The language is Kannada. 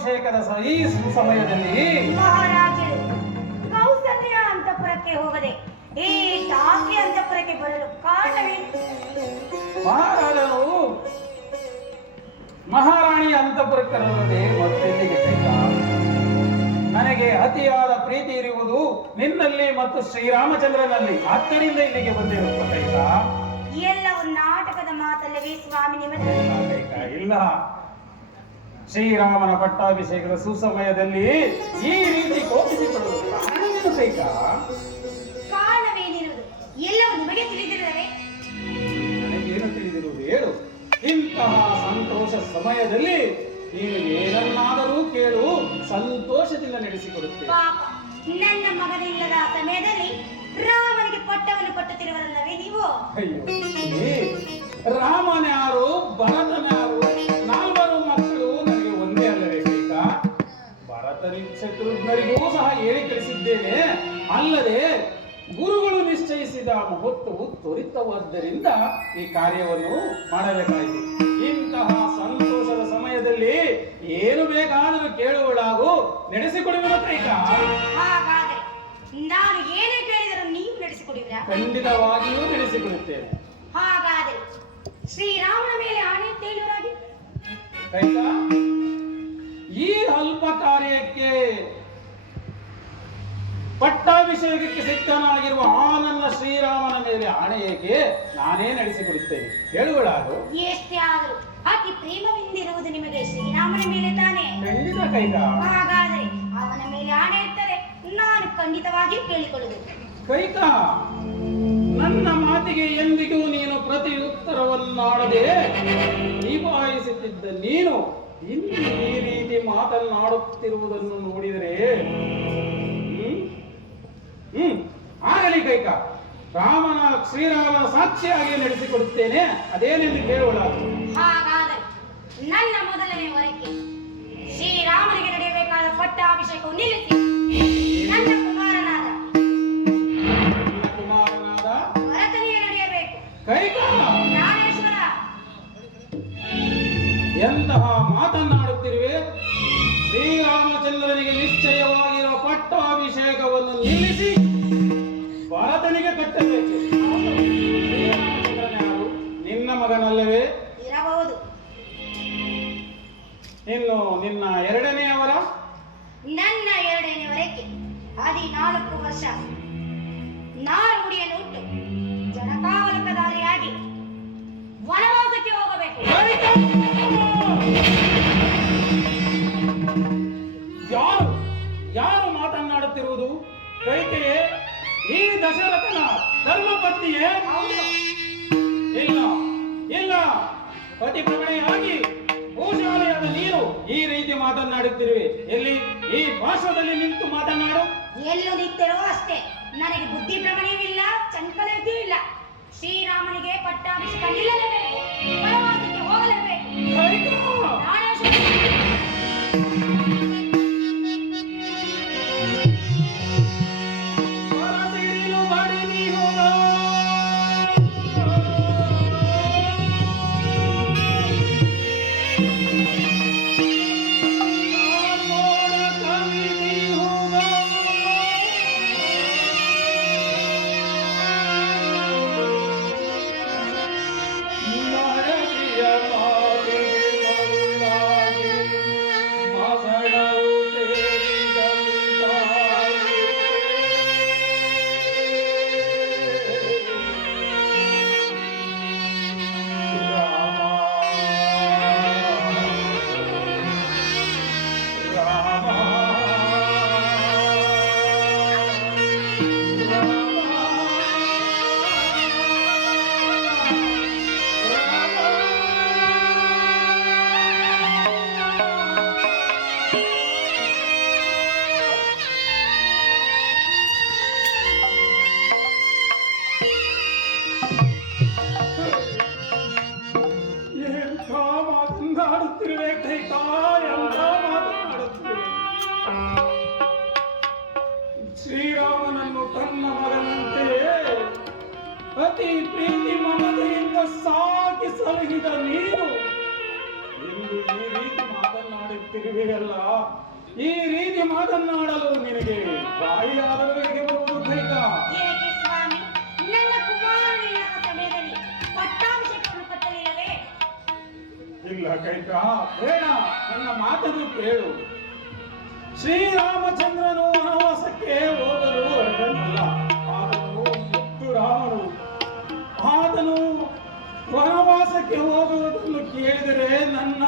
ಪಟ್ಟಾಭಿಷೇಕದ ಈ ಸಮಯದಲ್ಲಿ ಮಹಾರಾಜರು ಕೌಸಲ್ಯ ಅಂತಃಪುರಕ್ಕೆ ಹೋಗದೆ ಈ ತಾಕಿ ಅಂತಃಪುರಕ್ಕೆ ಬರಲು ಕಾರಣವೇನು? ಮಹಾರಾಜನು ಮಹಾರಾಣಿಯ ಅಂತಃಪುರಕ್ಕಲ್ಲದೆ ಮತ್ತೆಲ್ಲಿಗೆ ಕೈಗ? ನನಗೆ ಅತಿಯಾದ ಪ್ರೀತಿ ಇರುವುದು ನಿನ್ನಲ್ಲಿ ಮತ್ತು ಶ್ರೀರಾಮಚಂದ್ರನಲ್ಲಿ. ಆದ್ದರಿಂದ ಇಲ್ಲಿಗೆ ಬಂದಿರುವ ಕೈಗ. ಎಲ್ಲವೂ ನಾಟಕದ ಮಾತಲ್ಲವೇ ಸ್ವಾಮಿ ನಿಮಗೆ? ಇಲ್ಲ, ಶ್ರೀರಾಮನ ಪಟ್ಟಾಭಿಷೇಕದ ಸುಸಮಯದಲ್ಲಿ ಈ ರೀತಿ ಕೋಪಿಸಿಕೊಳ್ಳುವುದು ಕಾರಣವೇನು ಕೈಗ? ಕಾರಣವೇನಿರುವುದು ಎಲ್ಲವೂ ನಿಮಗೆ ತಿಳಿದಿರುತ್ತವೆ. ನನಗೇನು ತಿಳಿದಿರುವುದು ಹೇಳು. ಇಂತಹ ಸಂತೋಷ ಸಮಯದಲ್ಲಿ ನೀನು ಏನನ್ನಾದರೂ ಕೇಳು, ಸಂತೋಷದಿಂದ ನಡೆಸಿಕೊಡುತ್ತೇವೆ. ಪಾಪ, ನನ್ನ ಮಗನಿಲ್ಲದ ಸಮಯದಲ್ಲಿ ರಾಮನಿಗೆ ಪಟ್ಟವನ್ನು ಕೊಟ್ಟುತ್ತಿರುವರಲ್ಲವೇ ನೀವು? ಅಯ್ಯೋ, ರಾಮನ್ಯಾರು ಭರತನ್ಯಾರು ನಾಲ್ವರು ಮಕ್ಕಳು ನನಗೆ ಒಂದೇ ಅಲ್ಲವೇ ಬೇಕಾ? ಭರತನಿ ಶತ್ರುಘ್ನರಿಗೂ ಸಹ ಹೇಳಿ ಕಳಿಸಿದ್ದೇನೆ. ಅಲ್ಲದೆ ಗುರುಗಳು ನಿಶ್ಚಯಿಸಿದ ಮುಹೂರ್ತವು ತ್ವರಿತವಾದ್ದರಿಂದ ಈ ಕಾರ್ಯವನ್ನು ಮಾಡಬೇಕಾಯಿತು. ಇಂತಹ ಸಂತೋಷದ ಸಮಯದಲ್ಲಿ ಏನು ಬೇಕಾದರೂ ಕೇಳುವಳಾಗು, ನಡೆಸಿಕೊಡುವ ಕೈಕ. ಹಾಗಾದರೆ ನಾನು ಏನೇ ಕೇಳಿದರೂ ನೀವು ನಡೆಸಿಕೊಡುವಿರಾ? ಖಂಡಿತವಾಗಿಯೂ ನಡೆಸಿಕೊಡುತ್ತೇನೆ. ಹಾಗಾದರೆ ಶ್ರೀರಾಮನ ಮೇಲೆ ಆಣೆ ತೇಳುವರಾಗಿ ಕೈಕ, ಈ ಅಲ್ಪ ಕಾರ್ಯಕ್ಕೆ ಪಟ್ಟಾಭಿಷೇಕಕ್ಕೆ ಸಿದ್ಧನಾಗಿರುವ ಆ ನನ್ನ ಶ್ರೀರಾಮನ ಮೇಲೆ ಆಣೆ ಏಕೆ? ನಾನೇ ನಡೆಸಿಕೊಡುತ್ತೇನೆ, ಹೇಳುವಳಾರು. ಎಷ್ಟೇ ಆದರೂ ಅತಿ ಪ್ರೇಮವಿಂದಿರುವುದು ನಿಮಗೆ ಶ್ರೀರಾಮನ ಮೇಲೆ ತಾನೇ? ಖಂಡಿತ ಕೈಕ. ಹಾಗಾದರೆ ಅವನ ಮೇಲೆ ಆಣೆ ಇಟ್ಟರೆ ನಾನು ಖಂಡಿತವಾಗಿ ಕೇಳಿಕೊಳ್ಳುವುದು. ಕೈಕ, ನನ್ನ ಮಾತಿಗೆ ಎಂದಿಗೂ ನೀನು ಪ್ರತಿಯುತ್ತರವನ್ನಾಡದೆ ನಿಭಾಯಿಸುತ್ತಿದ್ದ ನೀನು ಇಂದು ಈ ರೀತಿ ಮಾತನಾಡುತ್ತಿರುವುದನ್ನು ನೋಡಿದರೆ ಆಗಲಿ ಕೈಕ, ಶ್ರೀರಾಮನ ಸಾಕ್ಷಿಯಾಗಿ ನಡೆಸಿಕೊಡುತ್ತೇನೆ. ಅದೇನೆಂದು ಕೇಳುವಳಾಗು. ಹಾಗಾದರೆ ನನ್ನ ಮೊದಲನೇ ವರಕ್ಕೆ ಶ್ರೀರಾಮನಿಗೆ ನಡೆಯಬೇಕಾದ ಪಟ್ಟಾಭಿಷೇಕವು ನಿಲ್ಲಿಸಿ ನನ್ನ ಕುಮಾರನಾದ ಭರತನಿಗೆ ನಡೆಯಬೇಕು. ಕೈಕ, ಜ್ಞಾನೇಶ್ವರ, ಎಂತಹ ಮಾತನಾಡುತ್ತಿರುವೆ? ಶ್ರೀರಾಮಚಂದ್ರನಿಗೆ ನಿಶ್ಚಯವಾಗಿರುವ ಪಟ್ಟಾಭಿಷೇಕವನ್ನು ನಿಲ್ಲಿಸಿ ಭರತನಿಗೆ ಕಟ್ಟಬೇಕು. ಶ್ರೀರಾಮಚಂದ್ರನ ಯಾರು? ನಿನ್ನ ಮಗನಲ್ಲವೇ? ಇರಬಹುದು. ಇನ್ನು ನಿನ್ನ ಎರಡನೆಯವರ? ನನ್ನ ಎರಡನೆಯವರೆಗೆ 14 ವರ್ಷ ನಾರುಡಿಯನ್ನು ಹುಟ್ಟು ಜನಕಾವಲಕಧಾರಿಯಾಗಿ ವನವಾಸಕ್ಕೆ ಹೋಗಬೇಕು. ಯಾರು ಮಾತನಾಡುತ್ತಿರುವುದು? ಕೈಕೆಯೇ? ಈ ದಶರಥನ ಧರ್ಮಪತ್ನಿಯೇ? ಇಲ್ಲ ಇಲ್ಲ, ಪತಿಪ್ರಮಣೆಯಾಗಿ ಭೂಶಾಲೆಯಾದ ನೀನು ಈ ರೀತಿ ಮಾತನಾಡುತ್ತಿರುವೆ. ಎಲ್ಲಿ? ಈ ಭಾಷಣದಲ್ಲಿ ನಿಂತು ಮಾತನಾಡು. ಎಲ್ಲೂ ನಿಂತಿರೋ ಅಷ್ಟೇ. ನನಗೆ ಬುದ್ಧಿ ಭ್ರಮಣೆಯೂ ಇಲ್ಲ, ಚಂಚಲತೆಯೂ ಇಲ್ಲ. ಶ್ರೀರಾಮನಿಗೆ ಪಟ್ಟಾಭಿಷೇಕ ನಿಲ್ಲಲೇಬೇಕು, ವನವಾಸಕ್ಕೆ ಹೋಗಲೇಬೇಕು. ಶ್ರೀರಾಮನನ್ನು ತನ್ನ ಮಗನಂತೆ ಅತಿ ಪ್ರೀತಿ ಮಮತೆಯಿಂದ ಸಾಕಿ ಸಲಹಿದ ನೀನು ಇಂದು ಈ ರೀತಿ ಮಾತನಾಡುತ್ತೀಯ? ಮಾಡುತ್ತಿರುವಿರಲ್ಲ, ಈ ರೀತಿ ಮಾತನಾಡಲು ನಿನಗೆ ಬಾಯಿಯಾದರೂ ನಿನಗೆ ಬರುವುದು ಕೈಕ? ಏಕೆ ಸ್ವಾಮಿ, ನನ್ನ ಕುಮಾರನಿಲ್ಲದ ಸಮಯದಲ್ಲಿ ಪಟ್ಟಾಭಿಷೇಕವನ್ನು ಕಟ್ಟಲಿಲ್ಲವೇ? ಇಲ್ಲ ಕೈಕ, ಬೇಡ, ನನ್ನ ಮಾತನ್ನು ಕೇಳು. ಶ್ರೀರಾಮಚಂದ್ರನು ವನವಾಸಕ್ಕೆ ಹೋಗಲು ಹೊರಟನಲ್ಲ, ಆತನು ಮುದ್ದು ರಾಮನು. ಆತನು ವನವಾಸಕ್ಕೆ ಹೋಗುವುದನ್ನು ಕೇಳಿದರೆ ನನ್ನ